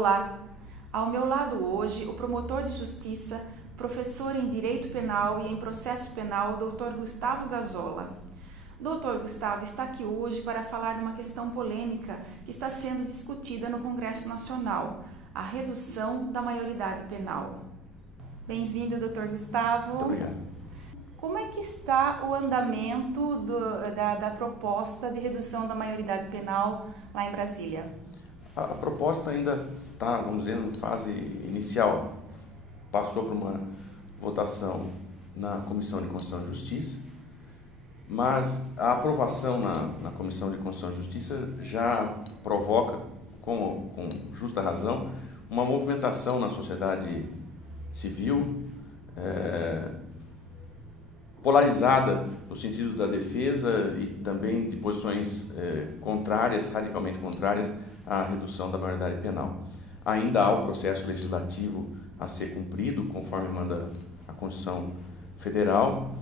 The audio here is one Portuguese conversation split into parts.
Olá, ao meu lado hoje o promotor de justiça, professor em Direito Penal e em Processo Penal, Dr. Gustavo Gazola. Dr. Gustavo está aqui hoje para falar de uma questão polêmica que está sendo discutida no Congresso Nacional, a redução da maioridade penal. Bem-vindo, Dr. Gustavo. Muito obrigado. Como é que está o andamento da proposta de redução da maioridade penal lá em Brasília? A proposta ainda está, vamos dizer, em fase inicial. Passou por uma votação na Comissão de Constituição e Justiça, mas a aprovação na Comissão de Constituição e Justiça já provoca, com justa razão, uma movimentação na sociedade civil, polarizada no sentido da defesa e também de posições contrárias, radicalmente contrárias à redução da maioridade penal. Ainda há o processo legislativo a ser cumprido, conforme manda a Constituição Federal.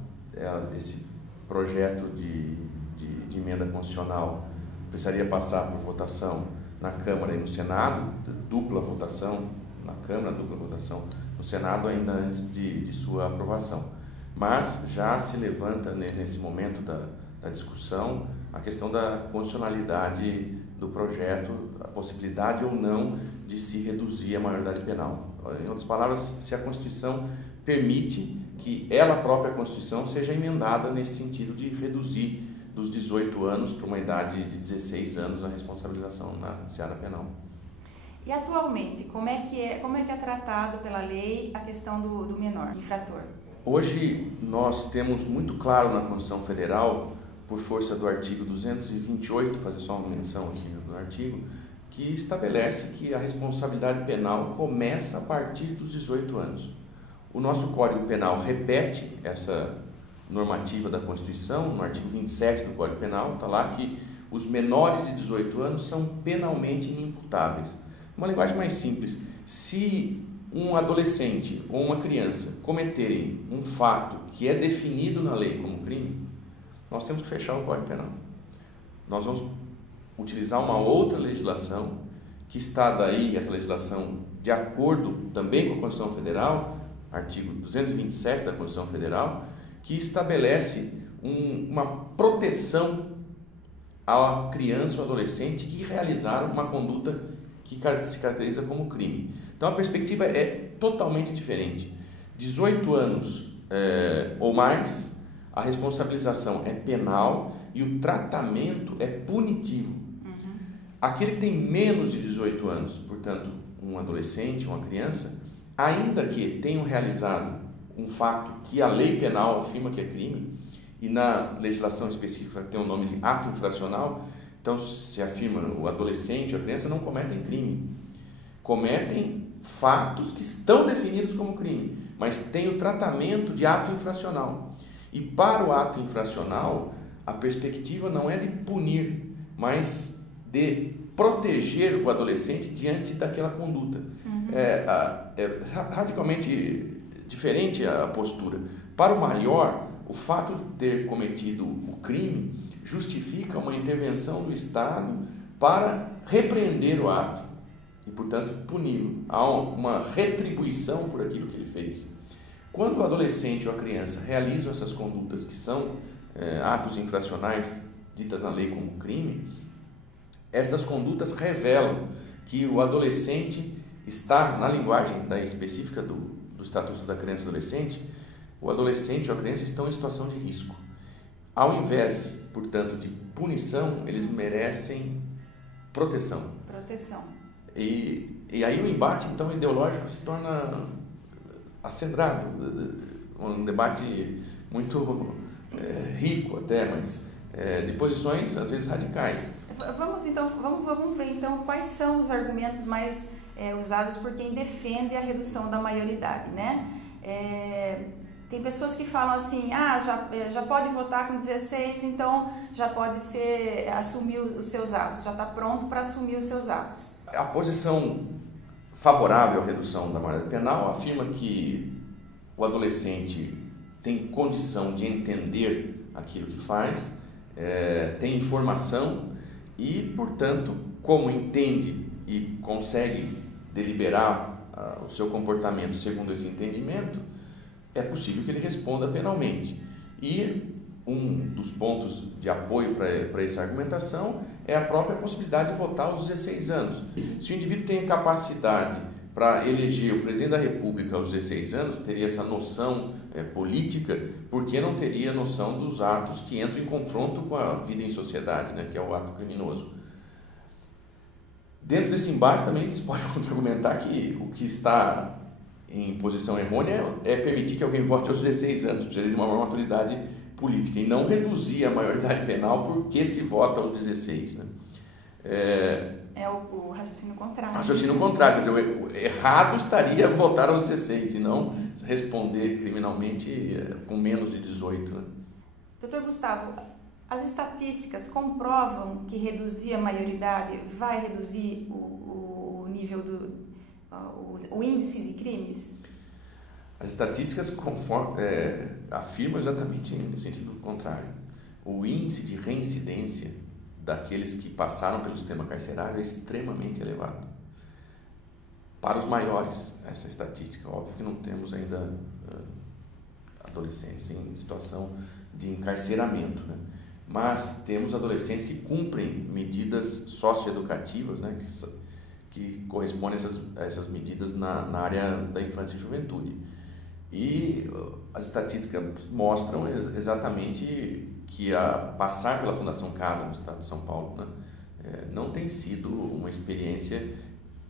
Esse projeto de emenda constitucional precisaria passar por votação na Câmara e no Senado, dupla votação na Câmara, dupla votação no Senado, ainda antes de sua aprovação. Mas já se levanta nesse momento da discussão a questão da constitucionalidade do projeto, a possibilidade ou não de se reduzir a maioridade penal. Em outras palavras, se a Constituição permite que ela própria, a Constituição, seja emendada nesse sentido de reduzir dos 18 anos para uma idade de 16 anos a responsabilização na seara penal. E atualmente, como é que é tratado pela lei a questão do menor infrator? Hoje nós temos muito claro na Constituição Federal, por força do artigo 228, fazer só uma menção aqui do artigo, que estabelece que a responsabilidade penal começa a partir dos 18 anos. O nosso Código Penal repete essa normativa da Constituição, no artigo 27 do Código Penal, está lá que os menores de 18 anos são penalmente inimputáveis. Uma linguagem mais simples, se um adolescente ou uma criança cometerem um fato que é definido na lei como crime, nós temos que fechar o Código Penal. Nós vamos utilizar uma outra legislação que está daí, essa legislação de acordo também com a Constituição Federal, artigo 227 da Constituição Federal, que estabelece uma proteção à criança ou adolescente que realizaram uma conduta que se caracteriza como crime. Então a perspectiva é totalmente diferente. 18 anos ou mais, a responsabilização é penal e o tratamento é punitivo. Uhum. Aquele que tem menos de 18 anos, portanto, um adolescente, uma criança, ainda que tenham realizado um fato que a lei penal afirma que é crime, e na legislação específica tem o nome de ato infracional, então se afirma o adolescente ou a criança não cometem crime, cometem fatos que estão definidos como crime, mas tem o tratamento de ato infracional. E para o ato infracional, a perspectiva não é de punir, mas de proteger o adolescente diante daquela conduta. Uhum. É radicalmente diferente a postura. Para o maior, o fato de ter cometido o crime justifica uma intervenção do Estado para repreender o ato e, portanto, puni-lo. Há uma retribuição por aquilo que ele fez. Quando o adolescente ou a criança realizam essas condutas que são atos infracionais ditas na lei como crime, estas condutas revelam que o adolescente está, na linguagem específica do Estatuto da Criança e do Adolescente, o adolescente ou a criança estão em situação de risco. Ao invés, portanto, de punição, eles merecem proteção. Proteção. E aí o embate, então, ideológico se torna acendrado, um debate muito rico até, mas de posições às vezes radicais. Vamos ver então quais são os argumentos mais usados por quem defende a redução da maioridade, né? Tem pessoas que falam assim, já pode votar com 16, então já pode assumir os seus atos, já está pronto para assumir os seus atos. A posição favorável à redução da maioridade penal afirma que o adolescente tem condição de entender aquilo que faz, tem informação e, portanto, como entende e consegue deliberar o seu comportamento segundo esse entendimento, é possível que ele responda penalmente. E um dos pontos de apoio para essa argumentação é a própria possibilidade de votar aos 16 anos. Se o indivíduo tem capacidade para eleger o presidente da República aos 16 anos, teria essa noção política, por que não teria noção dos atos que entram em confronto com a vida em sociedade, né, que é o ato criminoso? Dentro desse embate também se pode argumentar que o que está em posição errônea é permitir que alguém vote aos 16 anos, precisa de uma maior maturidade política, e não reduzir a maioridade penal porque se vota aos 16. Né? É o raciocínio contrário. Raciocínio contrário, quer dizer, o errado estaria votar aos 16 e não responder criminalmente com menos de 18. Né? Doutor Gustavo, as estatísticas comprovam que reduzir a maioridade vai reduzir o nível o índice de crimes? As estatísticas afirmam exatamente no sentido contrário. O índice de reincidência daqueles que passaram pelo sistema carcerário é extremamente elevado. Para os maiores, essa estatística, óbvio que não temos ainda adolescentes em situação de encarceramento, né? Mas temos adolescentes que cumprem medidas socioeducativas, né? que correspondem a essas medidas na área da infância e juventude. E as estatísticas mostram exatamente que passar pela Fundação Casa no estado de São Paulo, né, não tem sido uma experiência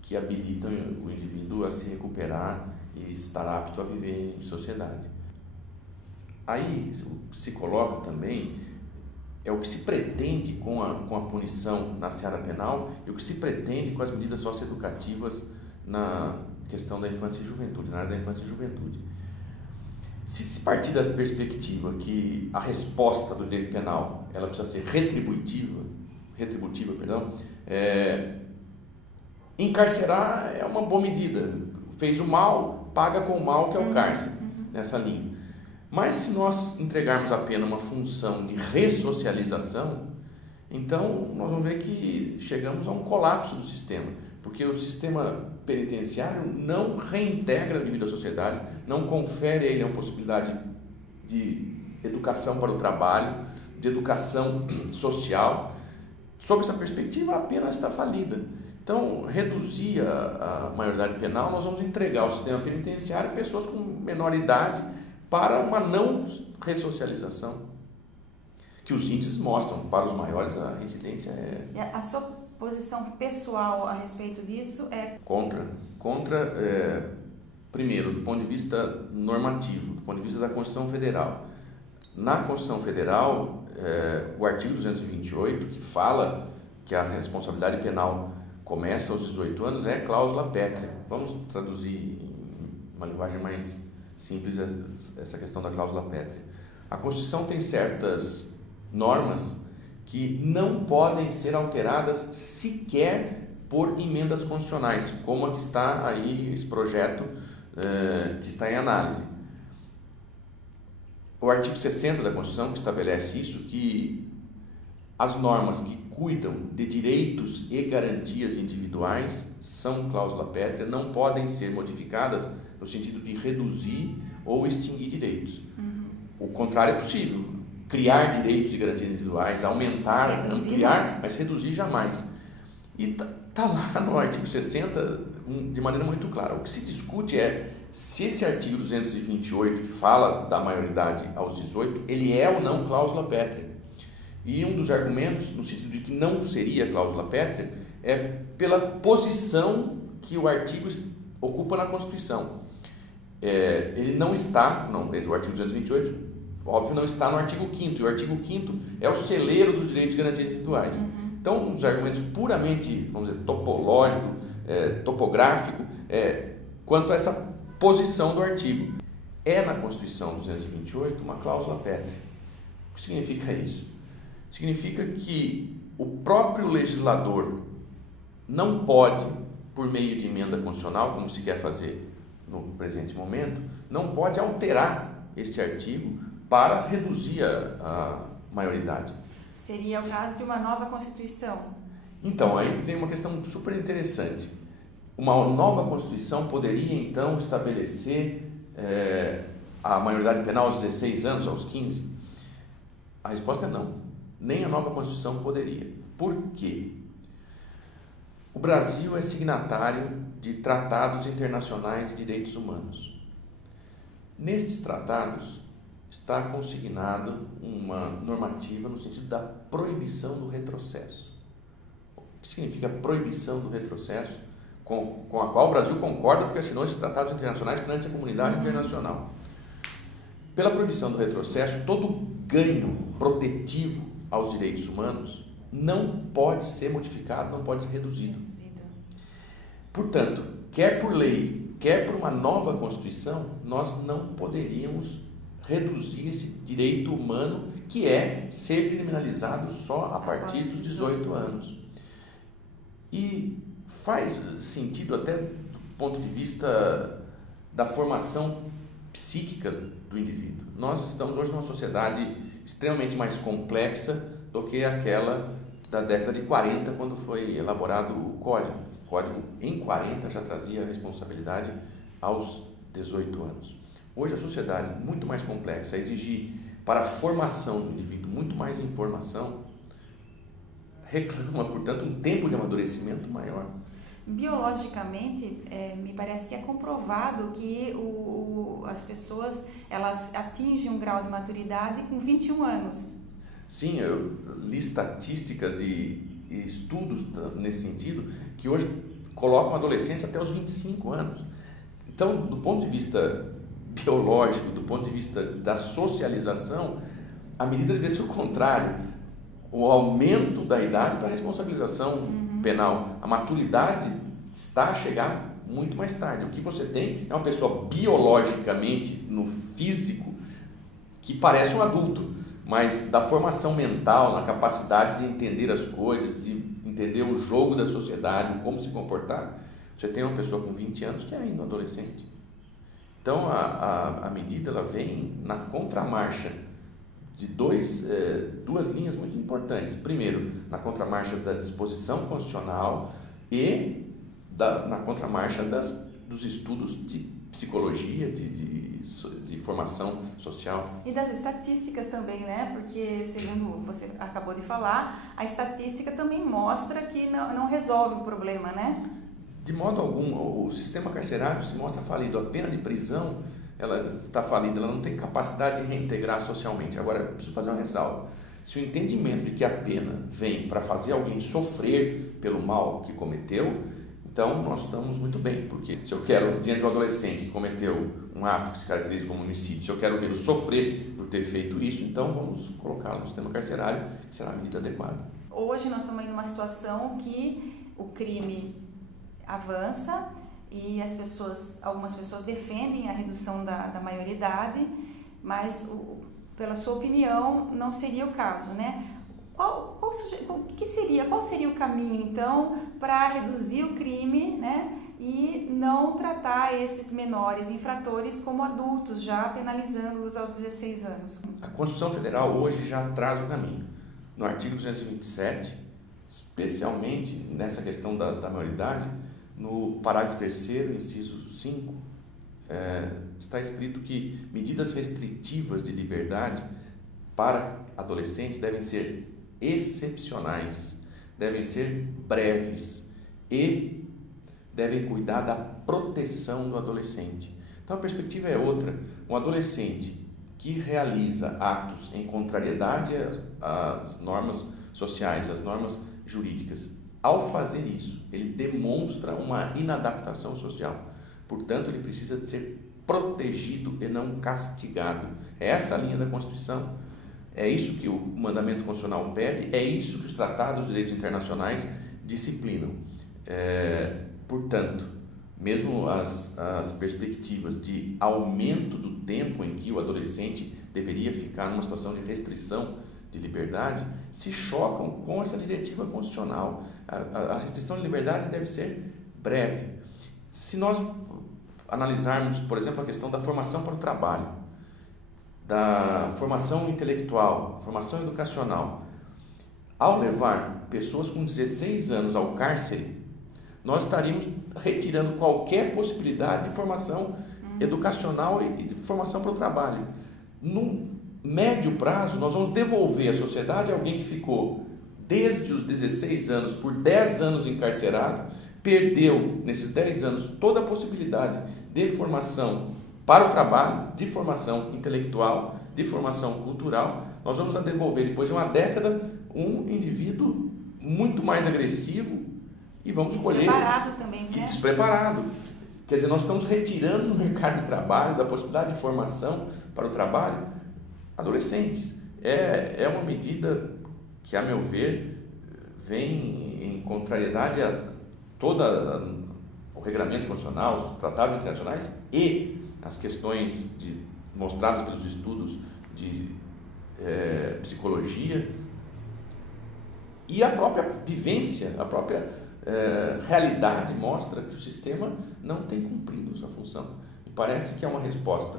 que habilita o indivíduo a se recuperar e estar apto a viver em sociedade. Aí se coloca também o que se pretende com a punição na seara penal e o que se pretende com as medidas socioeducativas na questão da infância e juventude, na área da infância e juventude. Se partir da perspectiva que a resposta do direito penal ela precisa ser retributiva, encarcerar é uma boa medida. Fez o mal, paga com o mal, que é o cárcere, nessa linha. Mas se nós entregarmos apenas uma função de ressocialização, então nós vamos ver que chegamos a um colapso do sistema, porque o sistema penitenciário não reintegra o indivíduo à sociedade, não confere a ele uma possibilidade de educação para o trabalho, de educação social. Sob essa perspectiva, a pena está falida. Então, reduzir a maioridade penal, nós vamos entregar ao sistema penitenciário pessoas com menor idade para uma não ressocialização, que os índices mostram. Para os maiores, a reincidência é... E a sua posição pessoal a respeito disso é... Contra, primeiro, do ponto de vista normativo, do ponto de vista da Constituição Federal. Na Constituição Federal, o artigo 228, que fala que a responsabilidade penal começa aos 18 anos, é cláusula pétrea. Vamos traduzir em uma linguagem mais simples essa questão da cláusula pétrea. A Constituição tem certas normas que não podem ser alteradas sequer por emendas constitucionais, como a que está aí, esse projeto que está em análise. O artigo 60 da Constituição, que estabelece isso, que as normas que cuidam de direitos e garantias individuais são cláusula pétrea, não podem ser modificadas no sentido de reduzir ou extinguir direitos. O contrário é possível, criar direitos e garantias individuais, aumentar, ampliar, mas reduzir jamais. E está lá no artigo 60 de maneira muito clara. O que se discute é se esse artigo 228, que fala da maioridade aos 18, ele é ou não cláusula pétrea. E um dos argumentos, no sentido de que não seria cláusula pétrea, é pela posição que o artigo ocupa na Constituição. Ele não está, o artigo 228, óbvio, não está no artigo 5º, e o artigo 5º é o celeiro dos direitos e garantias individuais. Então, um dos argumentos puramente, vamos dizer, topológico, topográfico, quanto a essa posição do artigo. É na Constituição 228 uma cláusula pétrea. O que significa isso? Significa que o próprio legislador não pode, por meio de emenda constitucional, como se quer fazer no presente momento, não pode alterar este artigo para reduzir a maioridade. Seria o caso de uma nova Constituição? Então, aí vem uma questão super interessante. uma nova Constituição poderia, então, estabelecer a maioridade penal aos 16 anos, aos 15? A resposta é não. Nem a nova Constituição poderia. Por quê? O Brasil é signatário de tratados internacionais de direitos humanos. Nestes tratados está consignado uma normativa no sentido da proibição do retrocesso. O que significa proibição do retrocesso? Com a qual o Brasil concorda porque assinou esses tratados internacionais perante a comunidade internacional. Pela proibição do retrocesso, todo ganho protetivo aos direitos humanos não pode ser modificado, não pode ser reduzido. Portanto, quer por lei, quer por uma nova Constituição, nós não poderíamos reduzir esse direito humano que é ser criminalizado só a partir dos 18 anos. E faz sentido até do ponto de vista da formação psíquica do indivíduo. Nós estamos hoje numa sociedade extremamente mais complexa do que aquela da década de 40, quando foi elaborado o Código. O Código, em 40, já trazia a responsabilidade aos 18 anos. Hoje, a sociedade é muito mais complexa, exigir para a formação do indivíduo muito mais informação, reclama, portanto, um tempo de amadurecimento maior. Biologicamente, me parece que é comprovado que as pessoas elas atingem um grau de maturidade com 21 anos. Sim, eu li estatísticas e estudos nesse sentido, que hoje colocam a adolescência até os 25 anos. Então, do ponto de vista biológico, do ponto de vista da socialização, a medida deveria ser o contrário. O aumento da idade para a responsabilização penal. A maturidade está a chegar muito mais tarde. O que você tem é uma pessoa biologicamente, no físico, que parece um adulto, mas da formação mental, na capacidade de entender as coisas, de entender o jogo da sociedade, como se comportar, você tem uma pessoa com 20 anos que é ainda um adolescente. Então, a medida ela vem na contramarcha de duas linhas muito importantes. Primeiro, na contramarcha da disposição constitucional e na contramarcha dos estudos de psicologia, de formação social. E das estatísticas também, né? Porque, segundo você acabou de falar, a estatística também mostra que não resolve o problema, né? De modo algum, o sistema carcerário se mostra falido. A pena de prisão, ela está falida, ela não tem capacidade de reintegrar socialmente. Agora, eu preciso fazer uma ressalva. Se o entendimento de que a pena vem para fazer alguém sofrer pelo mal que cometeu, então nós estamos muito bem, porque se eu quero, diante de um adolescente que cometeu um ato que se caracteriza como homicídio, se eu quero vê-lo sofrer por ter feito isso, então vamos colocá-lo no sistema carcerário, que será a medida adequada. Hoje nós estamos em uma situação que o crime avança e algumas pessoas defendem a redução da maioridade, mas pela sua opinião não seria o caso, né? Qual seria o caminho então para reduzir o crime, né? E não tratar esses menores infratores como adultos, já penalizando-os aos 16 anos? A Constituição Federal hoje já traz o caminho. No artigo 227, especialmente nessa questão da maioridade, no parágrafo 3º, inciso 5, está escrito que medidas restritivas de liberdade para adolescentes devem ser excepcionais, devem ser breves e devem cuidar da proteção do adolescente. Então a perspectiva é outra. Um adolescente que realiza atos em contrariedade às normas sociais, às normas jurídicas, ao fazer isso, ele demonstra uma inadaptação social. Portanto, ele precisa de ser protegido e não castigado. É essa a linha da Constituição. É isso que o mandamento constitucional pede, é isso que os tratados de direitos internacionais disciplinam. Portanto, mesmo as perspectivas de aumento do tempo em que o adolescente deveria ficar numa situação de restrição de liberdade, se chocam com essa diretiva constitucional. A restrição de liberdade deve ser breve. Se nós analisarmos, por exemplo, a questão da formação para o trabalho, da formação intelectual, formação educacional, ao levar pessoas com 16 anos ao cárcere, nós estaríamos retirando qualquer possibilidade de formação educacional e de formação para o trabalho. Num médio prazo, nós vamos devolver à sociedade alguém que ficou desde os 16 anos, por 10 anos encarcerado, perdeu nesses 10 anos toda a possibilidade de formação para o trabalho, de formação intelectual, de formação cultural. Nós vamos devolver, depois de uma década, um indivíduo muito mais agressivo e vamos escolher... Despreparado também, né? E despreparado. Quer dizer, nós estamos retirando do mercado de trabalho, da possibilidade de formação para o trabalho, adolescentes. É uma medida que, a meu ver, vem em contrariedade a todo o regulamento constitucional, os tratados internacionais e as questões mostradas pelos estudos de psicologia e a própria vivência, a própria realidade mostra que o sistema não tem cumprido sua função. E parece que é uma resposta,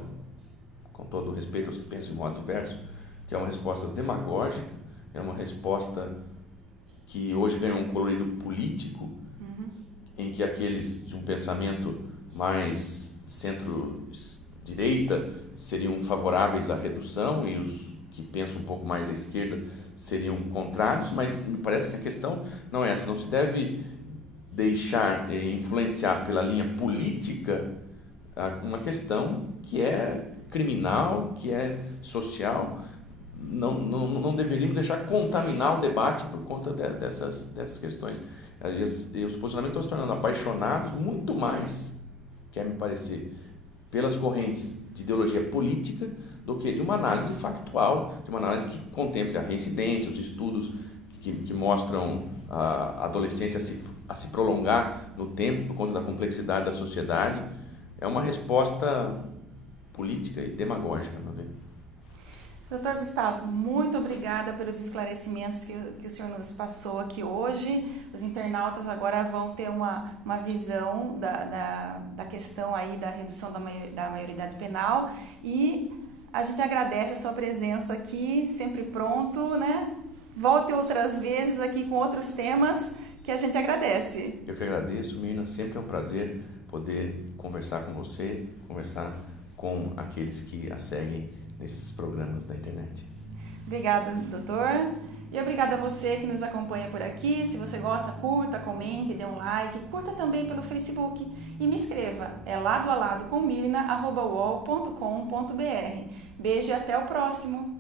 com todo o respeito aos que pensam de modo diverso, que é uma resposta demagógica, é uma resposta que hoje ganhou um colorido político, em que aqueles de um pensamento mais centro-direita seriam favoráveis à redução e os que pensam um pouco mais à esquerda seriam contrários, mas me parece que a questão não é essa. Não se deve deixar influenciar pela linha política uma questão que é criminal, que é social. Não deveríamos deixar contaminar o debate por conta dessas questões. E os posicionamentos estão se tornando apaixonados muito mais, quer me parecer, pelas correntes de ideologia política do que de uma análise factual, de uma análise que contemple a reincidência, os estudos que mostram a adolescência a se prolongar no tempo por conta da complexidade da sociedade. É uma resposta política e demagógica, a meu ver. Doutor Gustavo, muito obrigada pelos esclarecimentos que o senhor nos passou aqui hoje. Os internautas agora vão ter uma visão da questão aí da redução da maioridade penal e a gente agradece a sua presença aqui, sempre pronto, né? Volte outras vezes aqui com outros temas que a gente agradece. Eu que agradeço, Mirna, sempre é um prazer poder conversar com você, conversar com aqueles que a seguem nesses programas da internet. Obrigada, doutor. E obrigada a você que nos acompanha por aqui. Se você gosta, curta, comente, dê um like. Curta também pelo Facebook. E me escreva. É ladoalado com mirna@uol.com.br. Beijo e até o próximo.